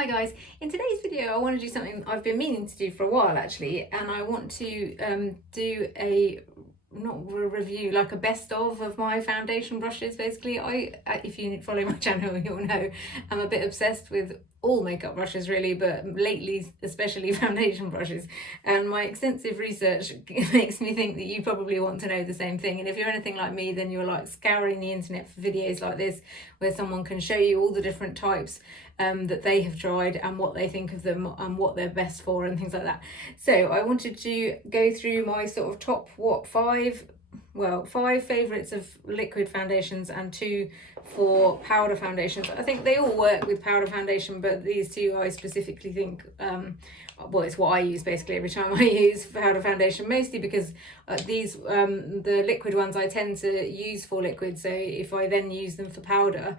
Hi guys, in today's video I want to do something I've been meaning to do for a while actually, and I want to do a not a review, like a best of my foundation brushes basically. If you follow my channel you'll know I'm a bit obsessed with all makeup brushes really, but lately especially foundation brushes, and my extensive research makes me think that you probably want to know the same thing. And if you're anything like me, then you're like scouring the internet for videos like this where someone can show you all the different types that they have tried and what they think of them and what they're best for and things like that. So I wanted to go through my sort of top five favourites of liquid foundations and 2 for powder foundations. I think they all work with powder foundation, but these 2 I specifically think, well, it's what I use basically every time I use powder foundation, mostly because the liquid ones I tend to use for liquid, so if I then use them for powder,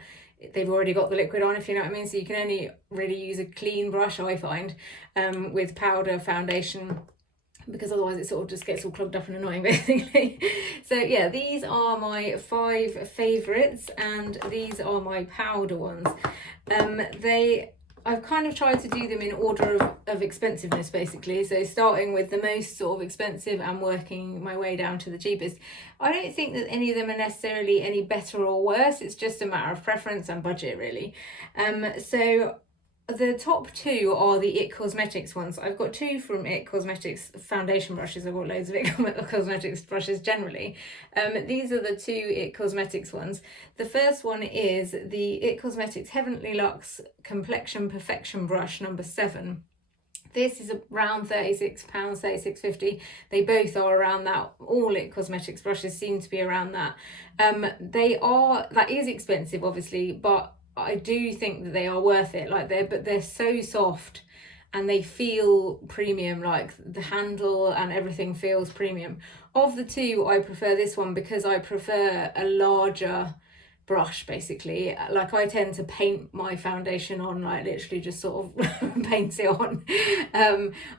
they've already got the liquid on, if you know what I mean. So you can only really use a clean brush, I find, with powder foundation, because otherwise it sort of just gets all clogged up and annoying basically. So yeah, these are my 5 favourites and these are my powder ones. I've kind of tried to do them in order of expensiveness basically, so starting with the most sort of expensive and working my way down to the cheapest. I don't think that any of them are necessarily any better or worse, it's just a matter of preference and budget really. So the top 2 are the IT Cosmetics ones. I've got 2 from IT Cosmetics foundation brushes. I've got loads of IT Cosmetics brushes generally. These are the 2 IT Cosmetics ones. The first one is the IT Cosmetics Heavenly Luxe Complexion Perfection Brush number 7. This is around £36, £36.50. They both are around that. All IT Cosmetics brushes seem to be around that. That is expensive obviously, but I do think that they are worth it. Like they're so soft and they feel premium, like the handle and everything feels premium. Of the 2, I prefer this one because I prefer a larger brush basically. Like I tend to paint my foundation on, like literally just sort of paint it on.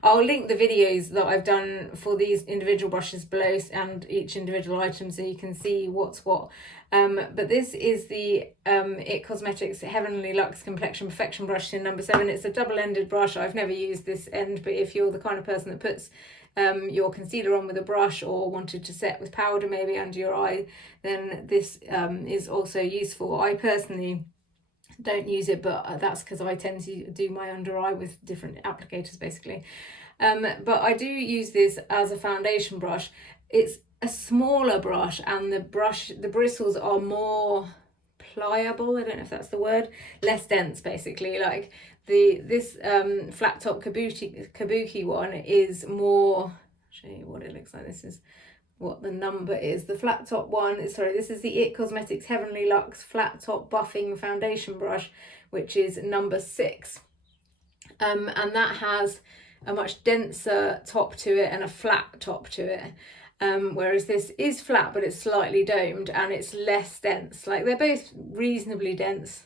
I'll link the videos that I've done for these individual brushes below and each individual item so you can see what's what. But this is the IT Cosmetics Heavenly Luxe Complexion Perfection brush in number 7. It's a double-ended brush. I've never used this end, but if you're the kind of person that puts your concealer on with a brush or wanted to set with powder maybe under your eye, then this is also useful. I personally don't use it, but that's because I tend to do my under eye with different applicators basically. But I do use this as a foundation brush. It's a smaller brush and the bristles are more pliable, I don't know if that's the word, less dense basically. Like this flat top kabuki one is more, I'll show you what it looks like. This is what the number is. The flat top one, this is the IT Cosmetics Heavenly Luxe Flat Top Buffing Foundation Brush, which is number 6. And that has a much denser top to it and a flat top to it. Whereas this is flat but it's slightly domed and it's less dense. Like they're both reasonably dense.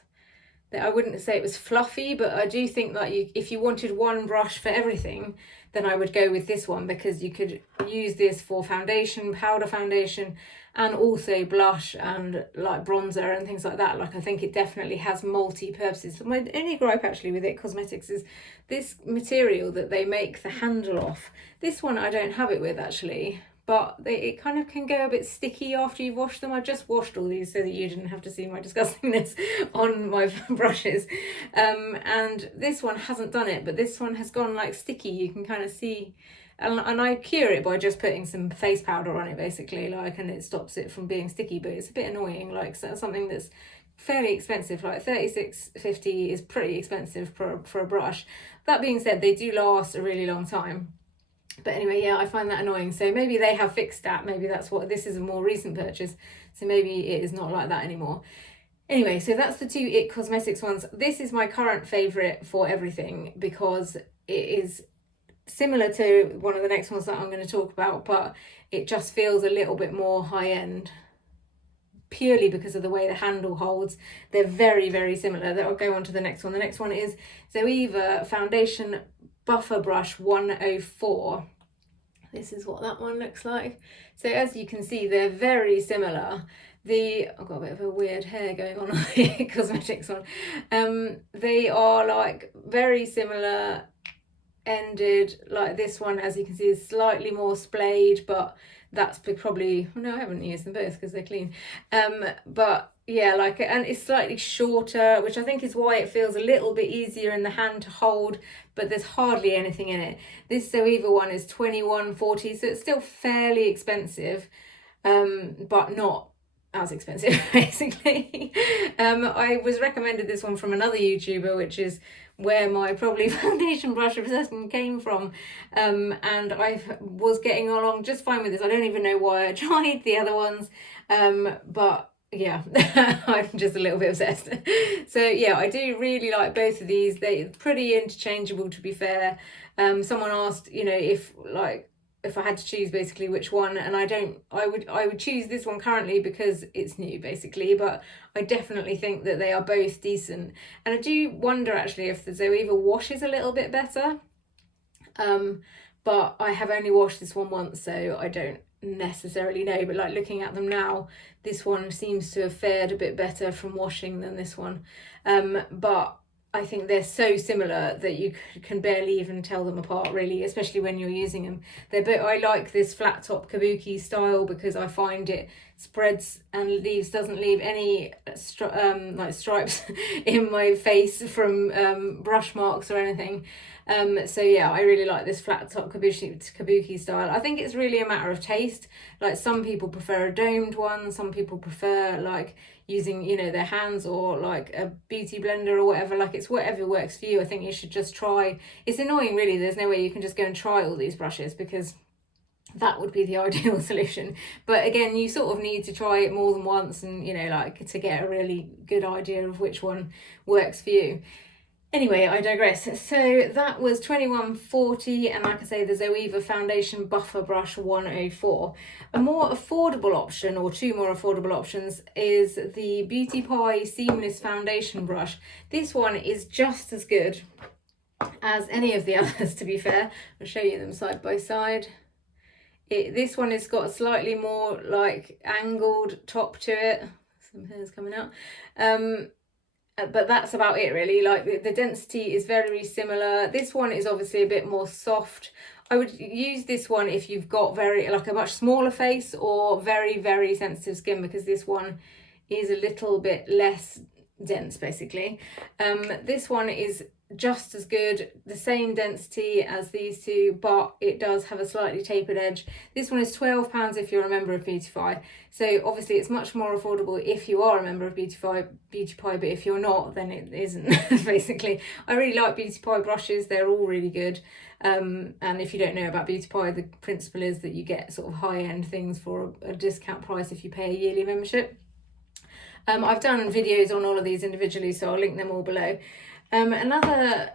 I wouldn't say it was fluffy, but I do think that if you wanted one brush for everything, then I would go with this one, because you could use this for foundation, powder foundation, and also blush and like bronzer and things like that. Like I think it definitely has multi-purposes. My only gripe actually with IT Cosmetics is this material that they make the handle off. This one I don't have it with actually, but it kind of can go a bit sticky after you've washed them. I just washed all these so that you didn't have to see my disgustingness on my brushes. And this one hasn't done it, but this one has gone like sticky. You can kind of see, and I cure it by just putting some face powder on it basically, like, and it stops it from being sticky, but it's a bit annoying. Like something that's fairly expensive, like £36.50 is pretty expensive for a brush. That being said, they do last a really long time. But anyway, yeah, I find that annoying. So maybe they have fixed that. Maybe that's what, this is a more recent purchase. So maybe it is not like that anymore. Anyway, so that's the 2 IT Cosmetics ones. This is my current favourite for everything because it is similar to one of the next ones that I'm going to talk about, but it just feels a little bit more high end, purely because of the way the handle holds. They're very, very similar. I'll go on to the next one. The next one is Zoeva Foundation Buffer Brush 104. This is what that one looks like. So as you can see, they're very similar. I've got a bit of a weird hair going on here, cosmetics one. They are like very similar ended. Like this one, as you can see, is slightly more splayed, but that's probably, no, I haven't used them both because they're clean. But yeah, like, and it's slightly shorter, which I think is why it feels a little bit easier in the hand to hold, but there's hardly anything in it. This Zoeva one is $21.40, so it's still fairly expensive, but not as expensive, basically. I was recommended this one from another YouTuber, which is where my probably foundation brush obsession came from, and I was getting along just fine with this. I don't even know why I tried the other ones, but yeah, I'm just a little bit obsessed. So yeah, I do really like both of these. They're pretty interchangeable, to be fair. Someone asked, you know, if I had to choose basically which one, and I would choose this one currently because it's new basically, but I definitely think that they are both decent. And I do wonder actually if the Zoeva washes a little bit better, but I have only washed this one once, so I don't necessarily know. But like looking at them now, this one seems to have fared a bit better from washing than this one, but I think they're so similar that you can barely even tell them apart, really, especially when you're using them. I like this flat top kabuki style because I find it spreads and doesn't leave any like stripes in my face from brush marks or anything. So yeah, I really like this flat top kabuki style. I think it's really a matter of taste. Like some people prefer a domed one, some people prefer like using, you know, their hands or like a beauty blender or whatever. Like it's whatever works for you. I think you should just try. It's annoying really, there's no way you can just go and try all these brushes because that would be the ideal solution. But again, you sort of need to try it more than once and, you know, like to get a really good idea of which one works for you. Anyway, I digress. So that was $21.40, and like I say, the Zoeva Foundation Buffer Brush 104. A more affordable option, or two more affordable options, is the Beauty Pie Seamless Foundation Brush. This one is just as good as any of the others, to be fair. I'll show you them side by side. This one has got a slightly more like angled top to it. Some hair's coming out. But that's about it really. Like the density is very similar. This one is obviously a bit more soft. I would use this one if you've got like a much smaller face or very sensitive skin, because this one is a little bit less dense basically. This one is just as good, the same density as these two, but it does have a slightly tapered edge. This one is £12 if you're a member of Beauty Pie, so obviously it's much more affordable if you are a member of Beauty Pie, but if you're not, then it isn't. Basically, I really like Beauty Pie brushes, they're all really good, and if you don't know about Beauty Pie, the principle is that you get sort of high-end things for a discount price if you pay a yearly membership. I've done videos on all of these individually, so I'll link them all below. Another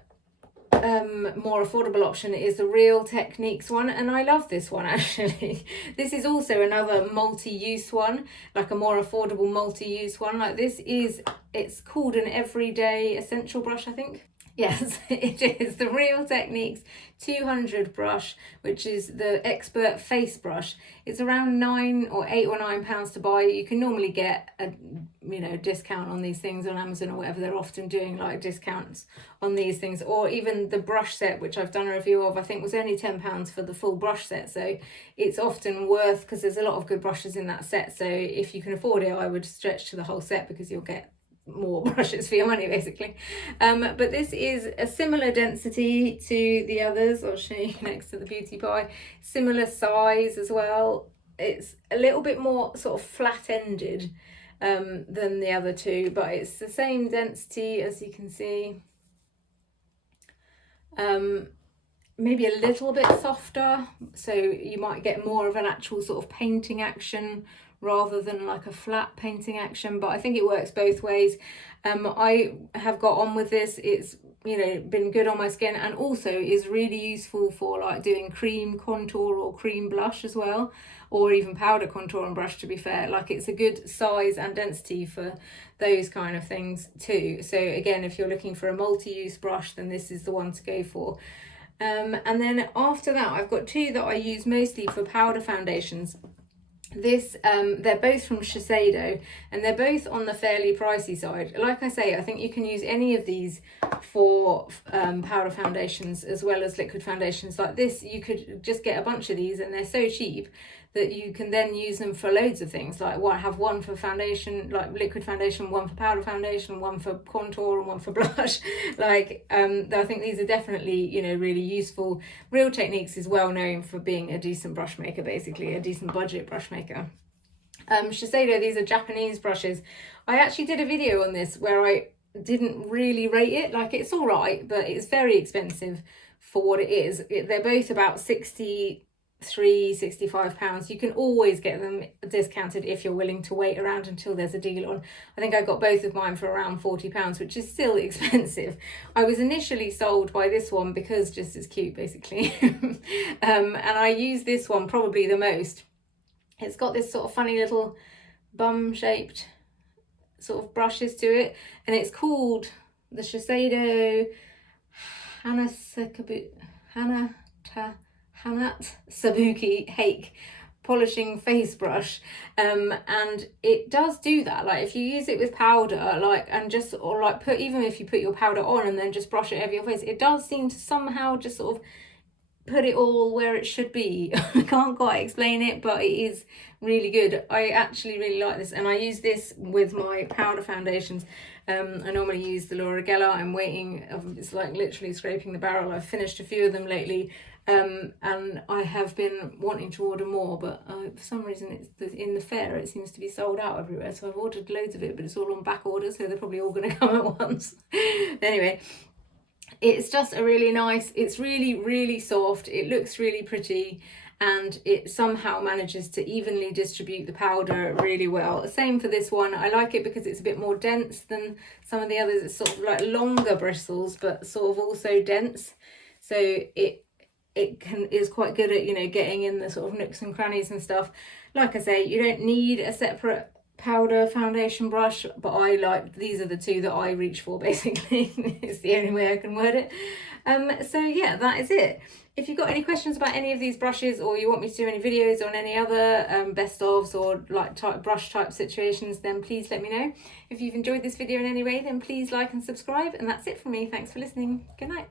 more affordable option is the Real Techniques one, and I love this one actually. This is also another multi-use one, like a more affordable multi-use one. Like this it's called an everyday essential brush, I think. Yes, it is the Real Techniques 200 brush, which is the expert face brush. It's around £8 or £9 to buy. You can normally get a discount on these things on Amazon or whatever. They're often doing like discounts on these things, or even the brush set, which I've done a review of, I think was only £10 for the full brush set. So it's often worth, because there's a lot of good brushes in that set. So if you can afford it, I would stretch to the whole set because you'll get more brushes for your money basically. But this is a similar density to the others. I'll show you next to the Beauty Pie. Similar size as well. It's a little bit more sort of flat-ended than the other two, but it's the same density as you can see. Maybe a little bit softer, so you might get more of an actual sort of painting action rather than like a flat painting action, but I think it works both ways. I have got on with this. It's been good on my skin, and also is really useful for like doing cream contour or cream blush as well, or even powder contour and brush, to be fair. Like it's a good size and density for those kind of things too. So again, if you're looking for a multi-use brush, then this is the one to go for. And then after that, I've got two that I use mostly for powder foundations. This they're both from Shiseido, and they're both on the fairly pricey side. Like I say, I think you can use any of these for powder foundations as well as liquid foundations. Like this, you could just get a bunch of these, and they're so cheap that you can then use them for loads of things. Like have one for foundation, like liquid foundation, one for powder foundation, one for contour, and one for blush. Like I think these are definitely, you know, really useful. Real Techniques is well known for being a decent brush maker, basically a decent budget brush maker. Shiseido, these are Japanese brushes. I actually did a video on this where I didn't really rate it. Like, it's all right, but it's very expensive for what it is. They're both about £65. You can always get them discounted if you're willing to wait around until there's a deal on. I think I got both of mine for around £40, which is still expensive. I was initially sold by this one because just it's cute, basically. And I use this one probably the most. It's got this sort of funny little bum shaped sort of brushes to it, and it's called the Shiseido HANATSUBAKI HAKE polishing face brush, and it does do that. Like, if you use it with powder, like, and just, or like even if you put your powder on and then just brush it over your face, it does seem to somehow just sort of put it all where it should be. I can't quite explain it, but it is really good. I actually really like this, and I use this with my powder foundations. I normally use the Laura Geller. I'm waiting, it's like literally scraping the barrel. I've finished a few of them lately, and I have been wanting to order more, but for some reason it's in the fair, it seems to be sold out everywhere, so I've ordered loads of it, but it's all on back order, so they're probably all going to come at once. Anyway, it's just a really nice, it's really, really soft, it looks really pretty, and it somehow manages to evenly distribute the powder really well. Same for this one. I like it because it's a bit more dense than some of the others. It's sort of like longer bristles, but sort of also dense. So it is quite good at, you know, getting in the sort of nooks and crannies and stuff. Like I say, you don't need a separate powder foundation brush, but these are the two that I reach for, basically. It's the only way I can word it. So yeah, that is it. If you've got any questions about any of these brushes, or you want me to do any videos on any other best ofs or like brush type situations, then please let me know. If you've enjoyed this video in any way, then please like and subscribe, and that's it from me. Thanks for listening. Good night.